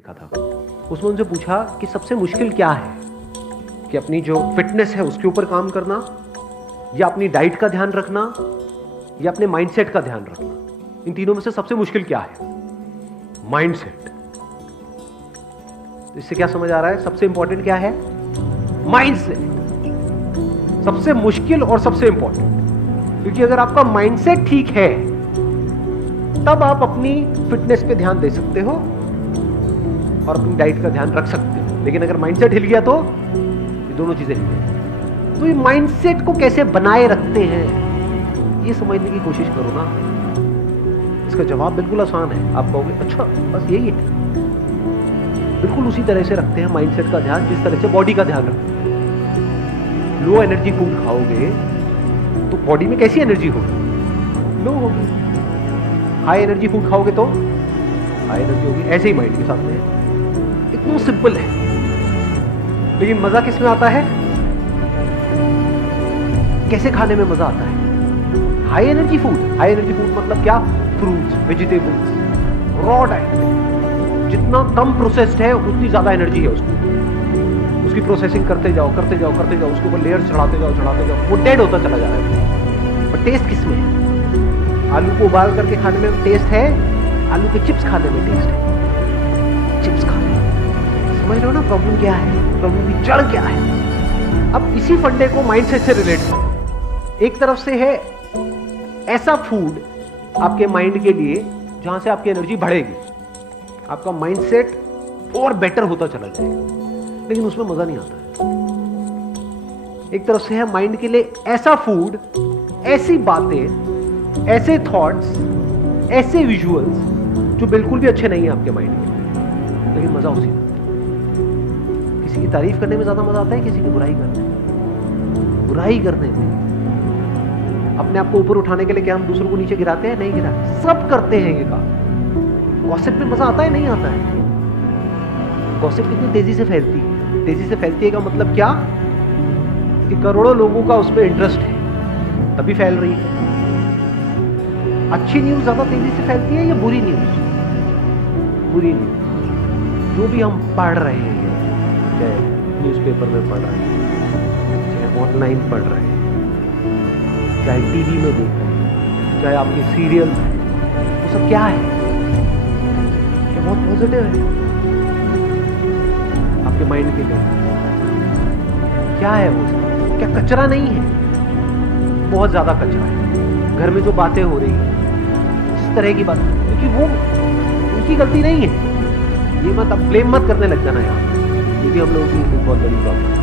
देखा था, उसमें उनसे पूछा कि सबसे मुश्किल क्या है, कि अपनी जो फिटनेस है उसके ऊपर काम करना, या अपनी डाइट का ध्यान रखना, या अपने माइंडसेट का ध्यान रखना। इन तीनों में से सबसे मुश्किल क्या है? माइंडसेट। इससे क्या समझ आ रहा है? सबसे इंपॉर्टेंट क्या है? माइंडसेट। सबसे मुश्किल और सबसे इंपॉर्टेंट, क्योंकि अगर आपका माइंडसेट ठीक है तब आप अपनी फिटनेस पे ध्यान दे सकते हो और अपनी डाइट का ध्यान रख सकते हो। लेकिन अगर माइंडसेट हिल गया तो ये दोनों चीजें हिल गई। तो ये माइंडसेट को कैसे बनाए रखते हैं, ये समझने की कोशिश करो ना। इसका जवाब बिल्कुल आसान है। आप कहोगे अच्छा बस यही है। बिल्कुल उसी तरह से रखते हैं माइंडसेट का ध्यान जिस तरह से बॉडी का ध्यान रखते हैं। लो एनर्जी फूड खाओगे तो बॉडी में कैसी एनर्जी होगी? लो होगी। हाई एनर्जी फूड खाओगे तो हाई एनर्जी होगी। ऐसे ही माइंड के साथ में इतना सिंपल है। लेकिन मजा किस में आता है? कैसे खाने में मजा आता है? High energy food. High energy food मतलब क्या? Fruits, vegetables, raw diet. जितना कम प्रोसेस्ड है उतनी ज्यादा एनर्जी है उसको। उसकी प्रोसेसिंग करते जाओ करते जाओ करते जाओ, उसके ऊपर लेयर्स चढ़ाते जाओ, वो डेड होता चला जा रहा है। पर टेस्ट किसमें है? आलू को उबाल करके खाने में टेस्ट है, आलू के चिप्स खाने में टेस्ट है। चिप्स खाने, समझ रहे हो ना प्रॉब्लम क्या है? प्रॉब्लम की जड़ क्या है? अब इसी फंडे को माइंडसेट से रिलेट करो। एक तरफ से है ऐसा फूड आपके माइंड के लिए जहां से आपकी एनर्जी बढ़ेगी, आपका माइंडसेट और बेटर होता चला जाएगा, लेकिन उसमें मजा नहीं आता है। एक तरफ से है माइंड के लिए ऐसा फूड, ऐसी बातें, ऐसे थॉट्स, ऐसे विजुअल्स जो बिल्कुल भी अच्छे नहीं है आपके माइंड में, लेकिन मजा उसी में। किसी की तारीफ करने में ज्यादा मजा आता है, किसी की बुराई करने में। बुराई करने में अपने आप को ऊपर उठाने के लिए क्या हम दूसरों को नीचे गिराते हैं? नहीं गिराते। सब करते हैं ये काम। गॉसिप में मजा आता है? नहीं आता है। गॉसिप कितनी तेजी से फैलती है। तेजी से फैलती है का मतलब क्या? कि करोड़ों लोगों का उसमें इंटरेस्ट है तभी फैल रही है। अच्छी न्यूज ज्यादा तेजी से फैलती है या बुरी न्यूज? बुरी न्यूज। जो भी हम पढ़ रहे हैं, चाहे न्यूज़पेपर में पढ़ रहे हैं, चाहे ऑनलाइन पढ़ रहे हैं, चाहे टीवी में देख रहे हैं, चाहे आपके सीरियल में, वो सब क्या है? ये बहुत पॉजिटिव है आपके माइंड के लिए। क्या है वो? क्या कचरा नहीं है? बहुत ज्यादा कचरा है। घर में जो बातें हो रही है इस तरह की बात, क्योंकि वो उनकी गलती नहीं है। ये मत अब ब्लेम मत करने लग जाना यार। ये भी हम लोगों की बहुत बड़ी प्रॉब्लम है।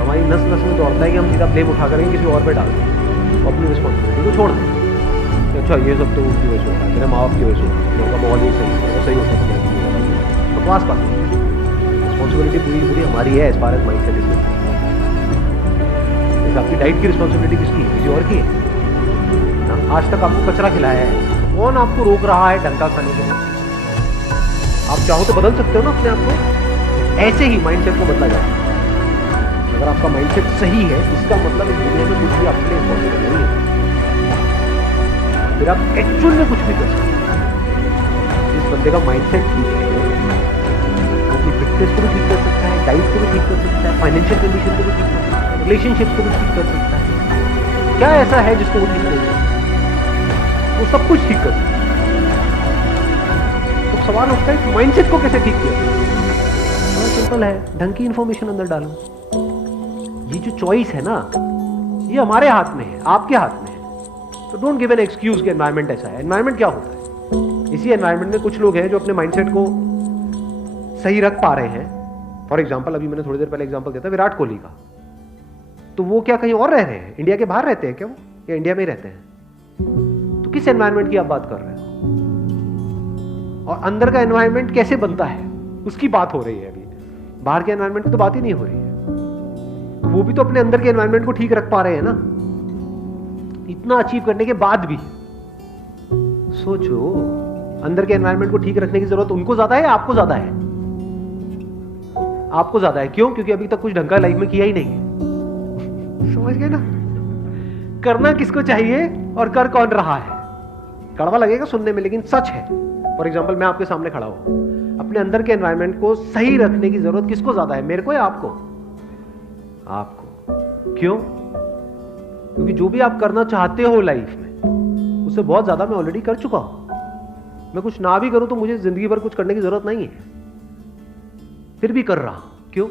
हमारी नस नस में दौड़ता है कि हम सीधा ब्लेम उठा करेंगे, किसी और पे डाल दें, अपनी रिस्पॉन्सिबिलिटी को छोड़ दें। अच्छा ये सब तो उसकी वजह से होता है, मेरे माँ बाप की वजह से होता है, मेरा माहौल ही सही होता है। बकवास बात। रिस्पॉन्सिबिलिटी पूरी पूरी हमारी है as far as mindset is. आपकी डाइट की रिस्पॉन्सिबिलिटी किसकी है? किसी और की है? आज तक आपको कचरा खिलाया है, कौन आपको रोक रहा है डंका खाने के लिए? आप चाहो तो बदल सकते हो ना अपने आप को। ऐसे ही माइंडसेट को बदला जाए। अगर आपका माइंडसेट सही है, इसका मतलब इस दुनिया में कुछ भी आपके लिए इम्पॉसिबल नहीं है। फिर आप एक्चुअल में कुछ भी कर सकते हैं। जिस बंदे का माइंडसेट ठीक है, अपनी फिटनेस को भी ठीक कर सकता है, डाइट को भी ठीक कर सकता है, फाइनेंशियल कंडीशन को भी ठीक कर सकता है, रिलेशनशिप्स को भी ठीक कर सकता है। क्या ऐसा है जिसको वो ठीक नहीं कर? वो सब कुछ ठीक कर सकता है। तो सवाल उठता है कि माइंडसेट को कैसे ठीक किया? बहुत सिंपल है, ढंग की इंफॉर्मेशन अंदर डालो। ये जो चॉइस है ना, ये हमारे हाथ में है, आपके हाथ में है। तो डोंट गिव एन एक्सक्यूज कि एनवायरनमेंट ऐसा है। एनवायरनमेंट क्या होता है? इसी एनवायरनमेंट में कुछ लोग हैं जो अपने माइंडसेट को सही रख पा रहे हैं। फॉर एग्जाम्पल, अभी मैंने थोड़ी देर पहले एग्जाम्पल दिया था विराट कोहली का। तो वो क्या कहीं और रह रहे हैं? इंडिया के बाहर रहते हैं क्या वो, या इंडिया में ही रहते हैं? तो किस एनवायरनमेंट की आप बात कर रहे हो? और अंदर का एनवायरनमेंट कैसे बनता है उसकी बात हो रही है अभी। बाहर के एनवायरनमेंट की तो बात ही नहीं हो रही है। तो वो भी तो अपने अंदर के एनवायरनमेंट को ठीक रख पा रहे हैं ना। इतना अचीव करने के बाद भी सोचो, अंदर के एनवायरनमेंट को ठीक रखने की जरूरत उनको ज्यादा है या आपको ज्यादा है? आपको ज्यादा है। क्यों? क्योंकि अभी तक कुछ ढंग का लाइफ में किया ही नहीं है। समझ गए ना? करना किसको चाहिए और कर कौन रहा है। कड़वा लगेगा सुनने में, लेकिन सच है। फॉर एग्जाम्पल, मैं आपके सामने खड़ा हूं, अपने अंदर के एनवायरनमेंट को सही रखने की जरूरत किसको ज्यादा है, मेरे को या आपको? आपको। क्यों? क्योंकि जो भी आप करना चाहते हो लाइफ में उससे बहुत ज्यादा मैं ऑलरेडी कर चुका हूं। मैं कुछ ना भी करूं तो मुझे जिंदगी भर कुछ करने की जरूरत नहीं है, फिर भी कर रहा हूं। क्यों?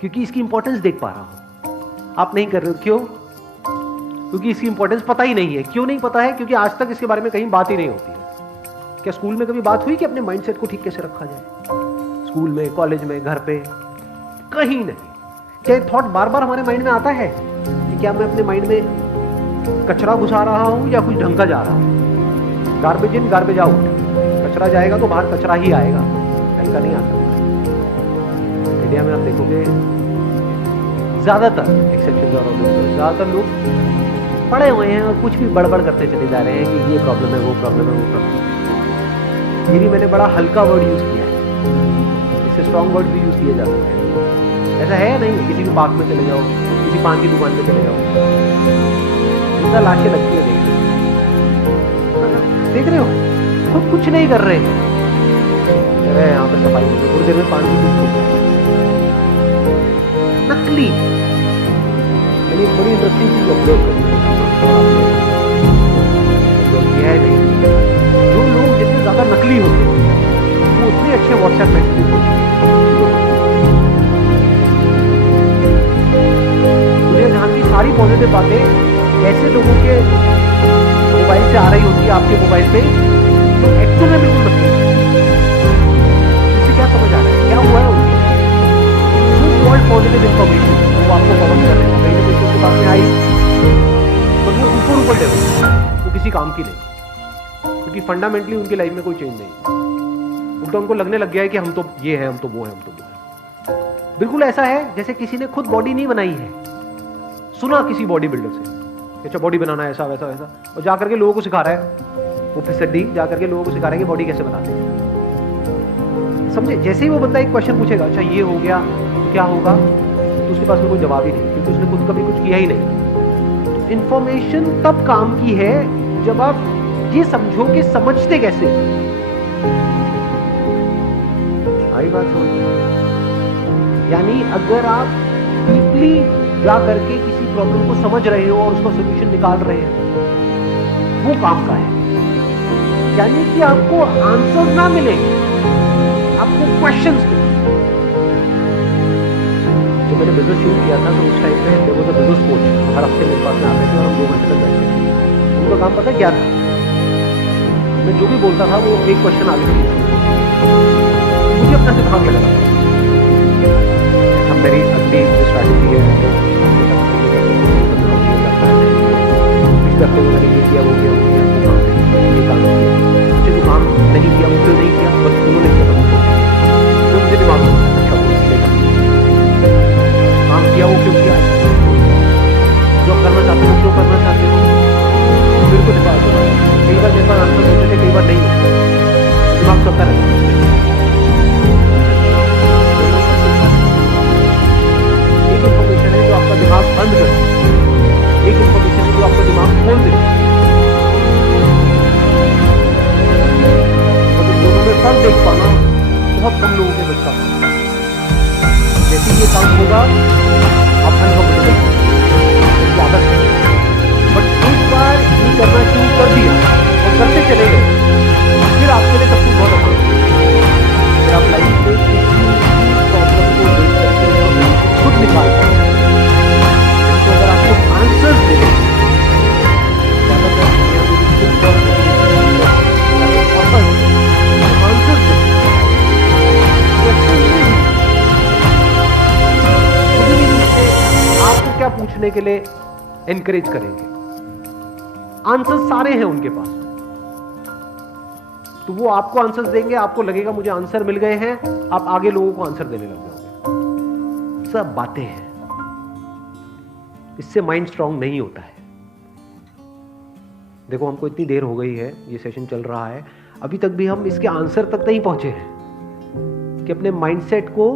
क्योंकि इसकी इंपॉर्टेंस देख पा रहा हूं। आप नहीं कर रहे हो, क्यों? क्योंकि इसकी इंपॉर्टेंस पता ही नहीं है। क्यों नहीं पता है? क्योंकि आज तक इसके बारे में कहीं बात ही नहीं होती है। क्या स्कूल में कभी बात हुई कि अपने माइंडसेट को ठीक कैसे रखा जाए? स्कूल में, कॉलेज में, घर पे, कहीं नहीं। क्या थॉट बार बार हमारे माइंड में आता है कि क्या मैं अपने माइंड में कचरा घुसा रहा हूं या कुछ ढंग का जा रहा हूं? Garbage in garbage out. कचरा जाएगा तो बाहर कचरा ही आएगा, ढंग का नहीं आता। इंडिया में आप देखोगे ज्यादातर एक्सेप्शन, ज्यादातर लोग पढ़े हुए हैं और कुछ भी बड़बड़ करते चले जा रहे हैं कि ये प्रॉब्लम है, वो प्रॉब्लम है, वो प्रॉब्लम है। ये भी मैंने बड़ा हल्का वर्ड यूज किया है, इससे स्ट्रॉन्ग वर्ड भी यूज किए जा सकते हैं। ऐसा है या नहीं? किसी भी पार्क में चले जाओ, किसी पान की दुकान पे चले जाओ, जितना लाशें लगती है देख रहे हो, खुद कुछ नहीं कर रहे हैं। यहाँ पे सफाई थोड़ी देर में पान की दुकान नकली। यानी बड़ी इंटरेस्टिंग चीज ऑब्जर्व करनी है नहीं, जो लोग जितने ज्यादा नकली होते हैं वो उतने अच्छे व्हाट्सएप मैसेज होते हैं। दुनिया जहां की सारी पॉजिटिव बातें ऐसे लोगों के मोबाइल से आ रही होती है आपके मोबाइल पे, तो एक्चुअल में बिल्कुल नकली। इससे क्या समझ आ रहा है, क्या हुआ है उनको? पॉजिटिव इंफॉर्मेशन वो आपको कवर कर रहे हैं, कहीं ना कहीं उसके पास में आई, और वो ऊपर लेवल, वो किसी काम की नहीं, क्योंकि फंडामेंटली उनकी लाइफ में कोई चेंज नहीं। उल्टा उनको लगने लग गया है कि हम तो ये है, हम तो वो है, हम तो वो है। बिल्कुल ऐसा है जैसे किसी ने खुद बॉडी नहीं बनाई है, सुना किसी बॉडी बिल्डर से, अच्छा बॉडी बनाना है ऐसा वैसा वैसा, और जाकर के लोगों को सिखा रहा है। वो फिसड्डी जाकर के लोगों को सिखा रहा है कि बॉडी कैसे बनाते हैं। समझे? जैसे ही वो बंदा एक क्वेश्चन पूछेगा, अच्छा ये हो गया तो क्या होगा, तो उसके पास में कोई जवाब ही नहीं, क्योंकि उसने खुद कभी कुछ किया ही नहीं। इंफॉर्मेशन तब काम की है जब आप ये समझो कि समझते कैसे। आई बात समझ? यानी अगर आप डीपली जा करके किसी प्रॉब्लम को समझ रहे हो और उसका सोल्यूशन निकाल रहे हैं, वो काम का है। यानी कि आपको आंसर ना मिले, आपको क्वेश्चंस मिले। जब मैंने बिजनेस शुरू किया था तो उस टाइम पे there was a business coach, हर हफ्ते मेरे पास में आते थे और हम 2 घंटे तक बैठते थे। उनका काम पता क्या था? मैं जो भी बोलता था वो एक क्वेश्चन आगे मुझे अपना दिमाग लगाना था। हम मेरी अगली स्ट्रैटेजी है, कुछ करते हुए मैंने ये किया, वो किया, वो किया, ये काम किया, अच्छा जो काम नहीं किया वो क्यों नहीं किया, बस उन्होंने किया, तो मुझे दिमाग में अच्छा वो इसलिए काम किया, वो क्यों किया, जो करना चाहते हो क्यों करना चाहते हो, मेरे को दिमाग में कई बार मेरे पास आंसर होते थे, कई बार नहीं होते, दिमाग चलता रहता है। एक इंफॉर्मेशन है जो आपका दिमाग बंद कर देती है, एक इंफॉर्मेशन है जो आपका दिमाग खोल देती है। और दोनों में फर्क देख पाना बहुत कम लोगों के बच्चा। जैसे ये काम होगा आप अनकंफर्टेबल आदत है, बट एक बार ये करना शुरू कर दिया और करते चले गए, फिर आपके लिए सब कुछ बहुत आसान है। फिर आप लाइफ में किसी प्रॉब्लम को देख सकते हैं तो खुद निकाल सकते हैं। तो अगर आपको आंसर्स मिले, ज़्यादातर आंसर्स आपको क्या पूछने के लिए एनकरेज करेंगे, आंसर्स सारे हैं उनके पास, तो वो आपको आंसर्स देंगे, आपको लगेगा मुझे आंसर मिल गए हैं, आप आगे लोगों को आंसर देने लग जाओगे। सब बातें हैं, इससे माइंड स्ट्रांग नहीं होता है। देखो हमको इतनी देर हो गई है, ये सेशन चल रहा है, अभी तक भी हम इसके आंसर तक नहीं पहुंचे हैं कि अपने माइंडसेट को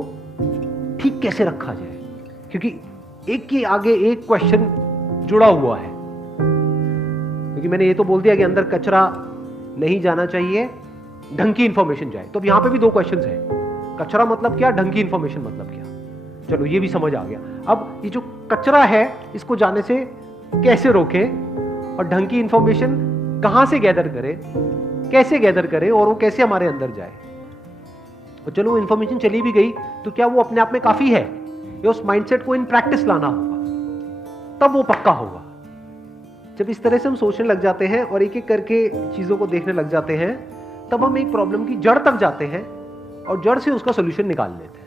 ठीक कैसे रखा जाए, क्योंकि एक के आगे एक क्वेश्चन जुड़ा हुआ है। क्योंकि मैंने ये तो बोल दिया कि अंदर कचरा नहीं जाना चाहिए, ढंग की इंफॉर्मेशन जाए। तो अब यहां पे भी दो क्वेश्चंस हैं, कचरा मतलब क्या, ढंग की इंफॉर्मेशन मतलब क्या। चलो ये भी समझ आ गया। अब ये जो कचरा है इसको जाने से कैसे रोके और ढंग की इंफॉर्मेशन कहां से गैदर करें, कैसे गैदर करें और वो कैसे हमारे अंदर जाए। और चलो इंफॉर्मेशन चली भी गई तो क्या वो अपने आप में काफी है, या उस माइंडसेट को इन प्रैक्टिस लाना होगा, तब वो पक्का होगा। जब इस तरह से हम सोचने लग जाते हैं और एक एक करके चीजों को देखने लग जाते हैं, तब हम एक प्रॉब्लम की जड़ तक जाते हैं और जड़ से उसका सोल्यूशन निकाल लेते हैं।